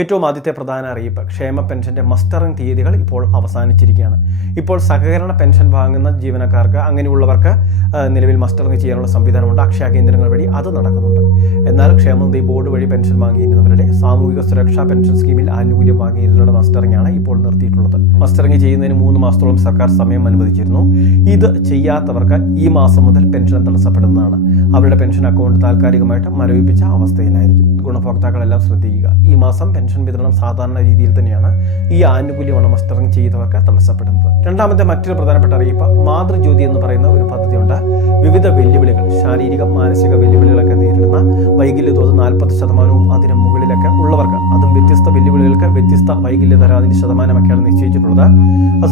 ഏറ്റവും ആദ്യത്തെ പ്രധാന അറിയിപ്പ്, ക്ഷേമ പെൻഷന്റെ മസ്റ്ററിംഗ് തീയതികൾ ഇപ്പോൾ അവസാനിച്ചിരിക്കുകയാണ്. ഇപ്പോൾ സഹകരണ പെൻഷൻ വാങ്ങുന്ന ജീവനക്കാർക്ക് അങ്ങനെയുള്ളവർക്ക് നിലവിൽ മസ്റ്ററിംഗ് ചെയ്യാനുള്ള സംവിധാനമുണ്ട്. അക്ഷയ കേന്ദ്രങ്ങൾ വഴി അത് നടക്കുന്നുണ്ട്. എന്നാൽ ക്ഷേമനിധി ബോർഡ് വഴി പെൻഷൻ വാങ്ങിയിരുന്നവരുടെ സാമൂഹിക സുരക്ഷാ പെൻഷൻ സ്കീമിൽ ആനുകൂല്യം വാങ്ങിയിരുന്നവരുടെ മസ്റ്ററിംഗ് ആണ് ഇപ്പോൾ നിർത്തിയിട്ടുള്ളത്. മസ്റ്ററിംഗ് ചെയ്യുന്നതിന് 3 മാസത്തോളം സർക്കാർ സമയം അനുവദിച്ചിരുന്നു. ഇത് ചെയ്യാത്തവർക്ക് ഈ മാസം മുതൽ പെൻഷൻ തടസ്സപ്പെടുന്നതാണ്. അവരുടെ പെൻഷൻ അക്കൗണ്ട് താൽക്കാലികമായിട്ട് മരവിപ്പിച്ച അവസ്ഥയിലായിരിക്കും. ഗുണഭോക്താക്കളെല്ലാം ശ്രദ്ധിക്കുക. ഈ മാസം പെൻഷൻ വിതരണം സാധാരണ രീതിയിൽ തന്നെയാണ്. ഈ ആനുകൂല്യമാണ് മസ്റ്ററിംഗ് ചെയ്തവർക്ക് തടസ്സപ്പെടുന്നത്. രണ്ടാമത്തെ മറ്റൊരു പ്രധാനപ്പെട്ട അറിയിപ്പ്, മാതൃജ്യോതി എന്ന് പറയുന്ന ഒരു പദ്ധതിയുണ്ട്. വിവിധ വെല്ലുവിളികൾ, ശാരീരിക മാനസിക വെല്ലുവിളികളൊക്കെ നേരിടുന്ന വൈകല്യ തോത് 40% അതിന് മുകളിലൊക്കെ ഉള്ളവർക്ക്, അതും വ്യത്യസ്ത വെല്ലുവിളികൾക്ക് വ്യത്യസ്ത വൈകല്യ തരാതിൻ്റെ ശതമാനമൊക്കെയാണ് നിശ്ചയിച്ചിട്ടുള്ളത്.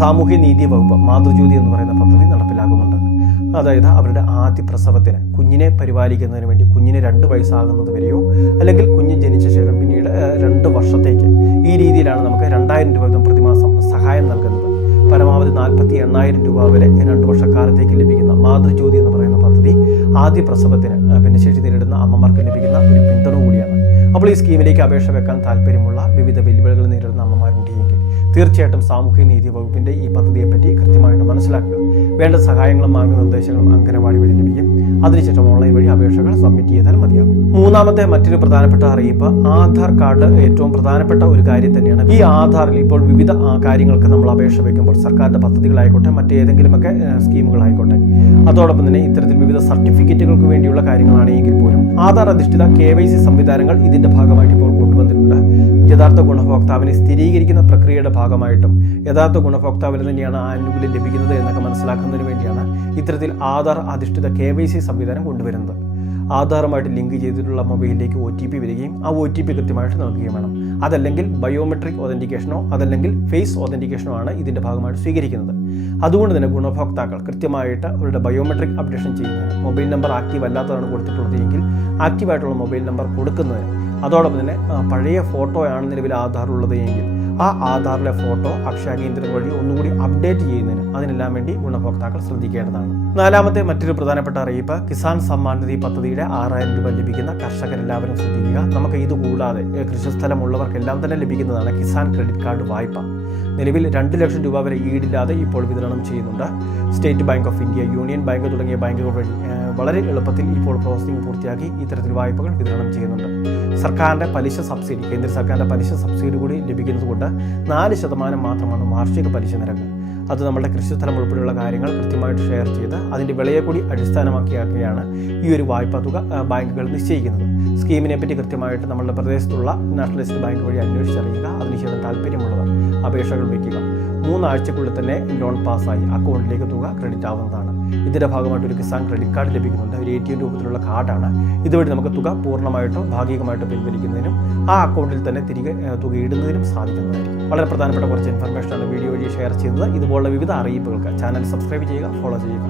സാമൂഹ്യ നീതി വകുപ്പ് മാതൃജ്യോതി എന്ന് പറയുന്ന പദ്ധതി നടപ്പിലാക്കുന്നുണ്ട്. അതായത് അവരുടെ ആദ്യ പ്രസവത്തിന് കുഞ്ഞിനെ പരിപാലിക്കുന്നതിന് വേണ്ടി കുഞ്ഞിന് 2 വയസ്സാകുന്നത് വരെയോ അല്ലെങ്കിൽ കുഞ്ഞ് ജനിച്ച ശേഷം പിന്നീട് 2 വർഷത്തേക്ക് ഈ രീതിയിലാണ് നമുക്ക് 2000 രൂപ വീതം പ്രതിമാസം സഹായം നൽകുന്നത്. പരമാവധി 48,000 രൂപ വരെ 2 വർഷക്കാലത്തേക്ക് ലഭിക്കുന്ന മാതൃജ്യോതി എന്ന് പറയുന്ന പദ്ധതി ആദ്യ പ്രസവത്തിന് ഭിന്നശേഷി നേരിടുന്ന അമ്മമാർക്ക് ലഭിക്കുന്ന ഒരു പിന്തുണ കൂടിയാണ്. അപ്പോൾ ഈ സ്കീമിലേക്ക് അപേക്ഷ വെക്കാൻ താല്പര്യമുള്ള വിവിധ വെല്ലുവിളികൾ നേരിടുന്ന അമ്മമാരുണ്ടെങ്കിൽ തീർച്ചയായിട്ടും സാമൂഹ്യ നീതി വകുപ്പിൻ്റെ ഈ പദ്ധതിയെപ്പറ്റി കൃത്യമായിട്ട് മനസ്സിലാക്കുക. വേണ്ട സഹായങ്ങളും മാർഗ്ഗനിർദ്ദേശങ്ങളും അംഗനവാടി വഴി ലഭിക്കും. അതിനുശേഷം ഓൺലൈൻ വഴി അപേക്ഷകൾ സബ്മിറ്റ് ചെയ്താൽ മതിയാകും. മൂന്നാമത്തെ മറ്റൊരു പ്രധാനപ്പെട്ട അറിയിപ്പ്, ആധാർ കാർഡ് ഏറ്റവും പ്രധാനപ്പെട്ട ഒരു കാര്യം തന്നെയാണ്. ഈ ആധാറിൽ ഇപ്പോൾ വിവിധ കാര്യങ്ങൾക്ക് നമ്മൾ അപേക്ഷ വയ്ക്കുമ്പോൾ, സർക്കാരിൻ്റെ പദ്ധതികളായിക്കോട്ടെ മറ്റേതെങ്കിലുമൊക്കെ സ്കീമുകളായിക്കോട്ടെ, അതോടൊപ്പം തന്നെ ഇത്തരത്തിൽ വിവിധ സർട്ടിഫിക്കറ്റുകൾക്ക് വേണ്ടിയുള്ള കാര്യങ്ങളാണെങ്കിൽ പോലും ആധാർ അധിഷ്ഠിത KYC സംവിധാനങ്ങൾ ഇതിന്റെ ഭാഗമായിട്ട് ഇപ്പോൾ കൊണ്ടുവന്നിട്ടുണ്ട്. യഥാർത്ഥ ഗുണഭോക്താവിനെ സ്ഥിരീകരിക്കുന്ന പ്രക്രിയയുടെ ഭാഗമായിട്ടും യഥാർത്ഥ ഗുണഭോക്താവിന് തന്നെയാണ് ആനുകൂല്യം ലഭിക്കുന്നത് എന്നൊക്കെ മനസ്സിലാക്കുന്നതിന് വേണ്ടിയാണ് ഇത്തരത്തിൽ ആധാർ അധിഷ്ഠിത KYC സംവിധാനം കൊണ്ടുവരുന്നത്. ആധാറുമായിട്ട് ലിങ്ക് ചെയ്തിട്ടുള്ള മൊബൈലിലേക്ക് OTP വരികയും ആ OTP കൃത്യമായിട്ട് നൽകുകയും വേണം. അതല്ലെങ്കിൽ ബയോമെട്രിക് ഒതന്റിക്കേഷനോ അതല്ലെങ്കിൽ ഫേസ് ഒതന്റിക്കേഷനോ ആണ് ഇതിൻ്റെ ഭാഗമായിട്ട് സ്വീകരിക്കുന്നത്. അതുകൊണ്ട് തന്നെ ഗുണഭോക്താക്കൾ കൃത്യമായിട്ട് അവരുടെ ബയോമെട്രിക് അപ്ഡേഷൻ ചെയ്യുന്നതിന്, മൊബൈൽ നമ്പർ ആക്റ്റീവ് അല്ലാത്തതാണ് കൊടുത്തിട്ടുള്ളത് എങ്കിൽ ആക്റ്റീവായിട്ടുള്ള മൊബൈൽ നമ്പർ കൊടുക്കുന്നതിന്, അതോടൊപ്പം തന്നെ പഴയ ഫോട്ടോയാണ് നിലവിൽ ആധാറുള്ളത് എങ്കിൽ ആ ആധാറിലെ ഫോട്ടോ അക്ഷയ കേന്ദ്രം വഴി ഒന്നുകൂടി അപ്ഡേറ്റ് ചെയ്യുന്നതിന്, അതിനെല്ലാം വേണ്ടി ഗുണഭോക്താക്കൾ ശ്രദ്ധിക്കേണ്ടതാണ്. നാലാമത്തെ മറ്റൊരു പ്രധാനപ്പെട്ട അറിയിപ്പ്, കിസാൻ സമ്മാൻ നിധി പദ്ധതിയുടെ 6000 രൂപ ലഭിക്കുന്ന കർഷകരെല്ലാവരും ശ്രദ്ധിക്കുക. നമുക്ക് ഇത് കൂടാതെ കൃഷിസ്ഥലമുള്ളവർക്കെല്ലാം തന്നെ ലഭിക്കുന്നതാണ് കിസാൻ ക്രെഡിറ്റ് കാർഡ് വായ്പ. നിലവിൽ 2 ലക്ഷം രൂപ വരെ ഈടില്ലാതെ ഇപ്പോൾ വിതരണം ചെയ്യുന്നുണ്ട്. State bank of India, union bank തുടങ്ങിയ ബാങ്കുകൾ വഴി വളരെ എളുപ്പത്തിൽ ഇപ്പോൾ പ്രോസസ്സിംഗ് പൂർത്തിയാക്കി ഇത്തരത്തിൽ വായ്പകൾ വിതരണം ചെയ്യുന്നുണ്ട്. സർക്കാരിൻ്റെ പലിശ സബ്സിഡി, കേന്ദ്ര സർക്കാരിൻ്റെ പലിശ സബ്സിഡി കൂടി ലഭിക്കുന്നതുകൊണ്ട് 4% മാത്രമാണ് വാർഷിക പലിശ നിരക്ക്. അത് നമ്മുടെ കൃഷിസ്ഥലം ഉൾപ്പെടെയുള്ള കാര്യങ്ങൾ കൃത്യമായിട്ട് ഷെയർ ചെയ്ത് അതിൻ്റെ വിളയെ കൂടി അടിസ്ഥാനമാക്കിയാണ് ഈ ഒരു വായ്പാ തുക ബാങ്കുകൾ നിശ്ചയിക്കുന്നത്. സ്കീമിനെ പറ്റി കൃത്യമായിട്ട് നമ്മളുടെ പ്രദേശത്തുള്ള നാഷണലിസ്റ്റ് ബാങ്ക് വഴി അന്വേഷിച്ചറിയുക. അതിനുശേഷം താല്പര്യമുള്ളവർ അപേക്ഷകൾ വയ്ക്കുക. 3 ആഴ്ചക്കുള്ളിൽ തന്നെ ലോൺ പാസ്സായി അക്കൗണ്ടിലേക്ക് തുക ക്രെഡിറ്റ് ആവുന്നതാണ്. ഇതിൻ്റെ ഭാഗമായിട്ട് ഒരു കിസാൻ ക്രെഡിറ്റ് കാർഡ് ലഭിക്കുന്നുണ്ട്. ഒരു ATM രൂപത്തിലുള്ള കാർഡാണ്. ഇതുവഴി നമുക്ക് തുക പൂർണ്ണമായിട്ടോ ഭാഗികമായിട്ടോ പിൻവലിക്കുന്നതിനും ആ അക്കൗണ്ടിൽ തന്നെ തിരികെ തുക ഇടുന്നതിനും സാധിക്കുന്നതായിരിക്കും. വളരെ പ്രധാനപ്പെട്ട കുറച്ച് ഇൻഫർമേഷനാണ് വീഡിയോ വഴി ഷെയർ ചെയ്തത്. ഇതുപോലുള്ള വിവിധ അറിയിപ്പുകൾക്ക് ചാനൽ സബ്സ്ക്രൈബ് ചെയ്യുക, ഫോളോ ചെയ്യുക.